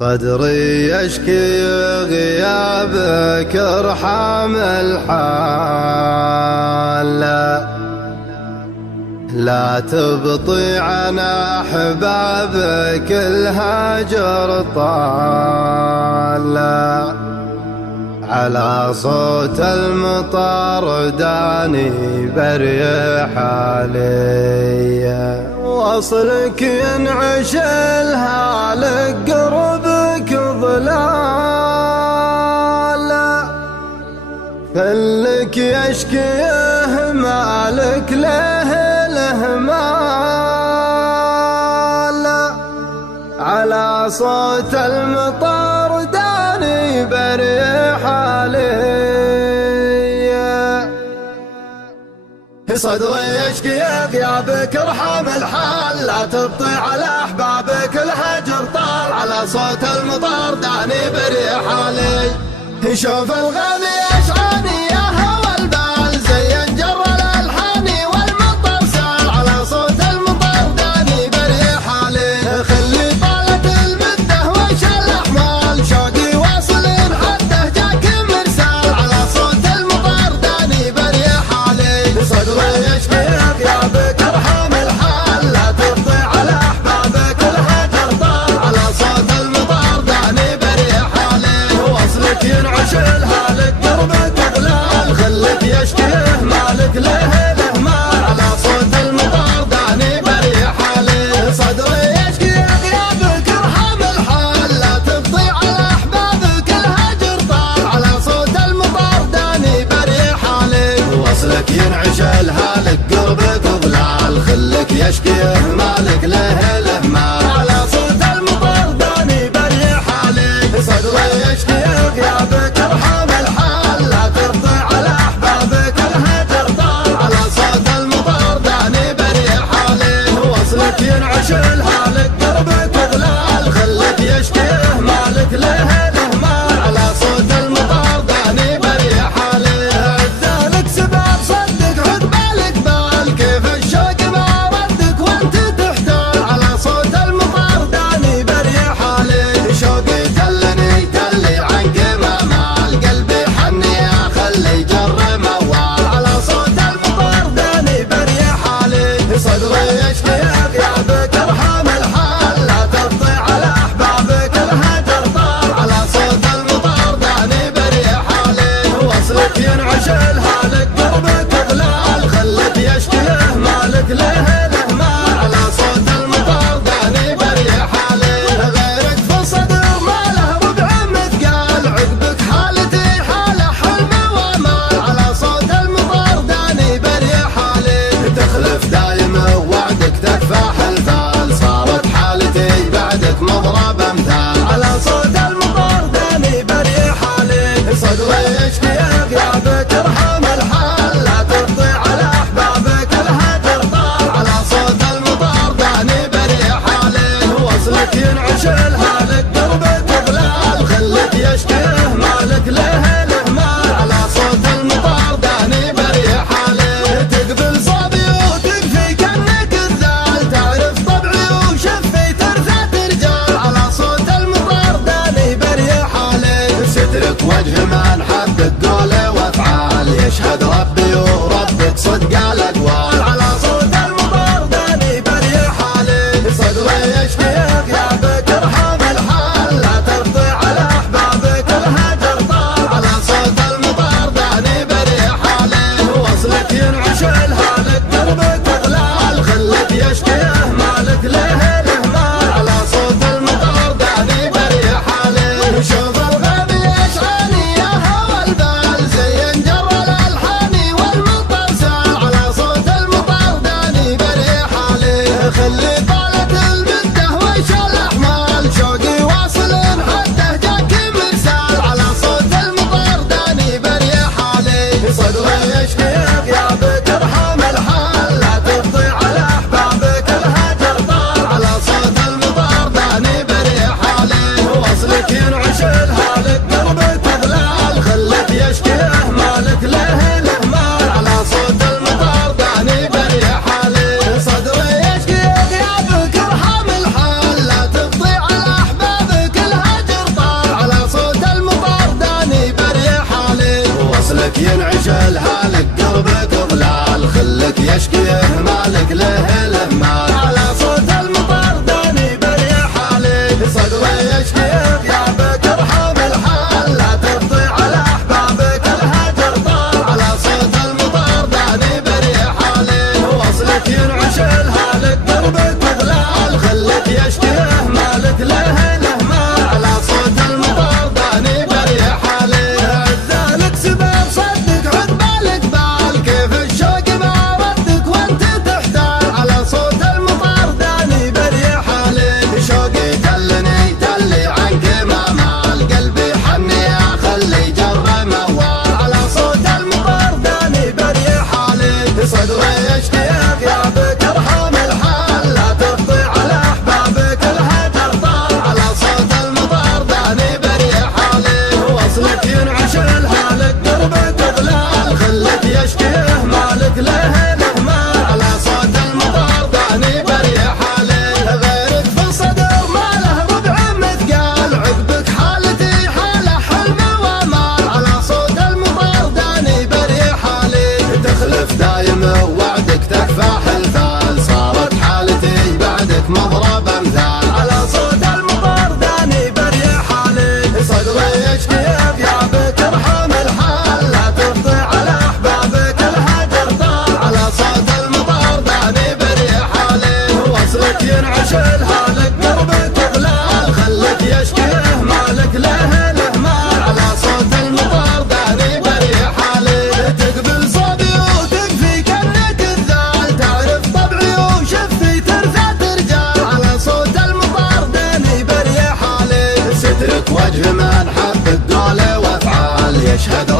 صدري يشكي غيابك ارحم الحال، لا تبطي عن أحبابك الهجر طال، على صوت المطر داني بريح علي، وصلك ينعش الهالك قربك ظلال، خلك يشكيه مالك له الهمال، على صوت المطر داني بريح علي، صدري يشكي غيابك ارحم الحال، لا تبطي على احبابك الهجر طال، على صوت المطر داني بريح علي، شوف الغالي يشعاني يا هوى البال، زين جر الالحان والمطر سال، على صوت المطر داني بريح علي، خلي طالت المده وش الاحمال، شوقي واصل حده جاك مرسال، على صوت المطر داني بريح علي، صدري يشكي غيابك ارحم الحال، لا تبطي على احبابك الهجر طال، على صوت المطر داني بريح علي، وصلك ينعش الهالك دربك ظلال، خلك يشكيه مالك له الهمال، على صوت المطر داني بريح علي، صدري يشكي غيابك ارحم الحال، لا تبطي على احبابك الهجر طال، على صوت المطر داني بريح علي، وصلك ينعش الهالك قربك ظلال، خلك يشكيه مالك له الهمال، على صوت المطر داني بريح علي، صدري يشكي غيابك ارحم الحال، لا تبطي على احبابك الهجر طال، على صوت المطر داني بريح علي، وصلك ينعش الهالك قربك ظلال، خلك يشكيه مالك له الهمال، على صوت المطر داني بريح علي، عدالك سباب صدق عقب الاقبال، كيف الشوق ما ردك وانت تحتال، على صوت المطر داني بريح علي، شوقي تلني تلي عنك ما مال، قلبي حني اخلي جر موال، على صوت المطر داني بريح علي، صدري يشكي غيابك ارحم الحال، لا تبطي على احبابك الهجر طال، على صوت المطر داني بريح علي، وصلك ينعش الهالك قربك ظلال، خلك يشكيه مالك له الهمال، على صوت المطر داني بريح علي، غيرك في الصدر ما له ربع مثقال، عقبك حالتي حاله حلم وامال، على صوت المطر داني بريح علي، تخلف دايم وعدك تكفاح الفال، صارت حالتي بعدك مضرب امثال، على صوت المطر داني بريح علي، صدري يشكي غيابك ارحم الحال، لا تبطي على احبابك الهجر طال، على صوت المطر داني بريح علي، وصلك ينعش الهالك دربك ظلال، خلك يشكيه مالك له الهمال، على صوت المطر داني بريح علي، تقبل صوبي وتكفي كانك الذال، تعرف طبعي وشفي ترثة رجال، على صوت المطر داني بريح علي، سترك وجه من حبك قوله وافعال، يشهد ربي وربك صدق الاقوال، على صوت المطر داني بريح علي، صدري يشكي غيابك ارحم اشهد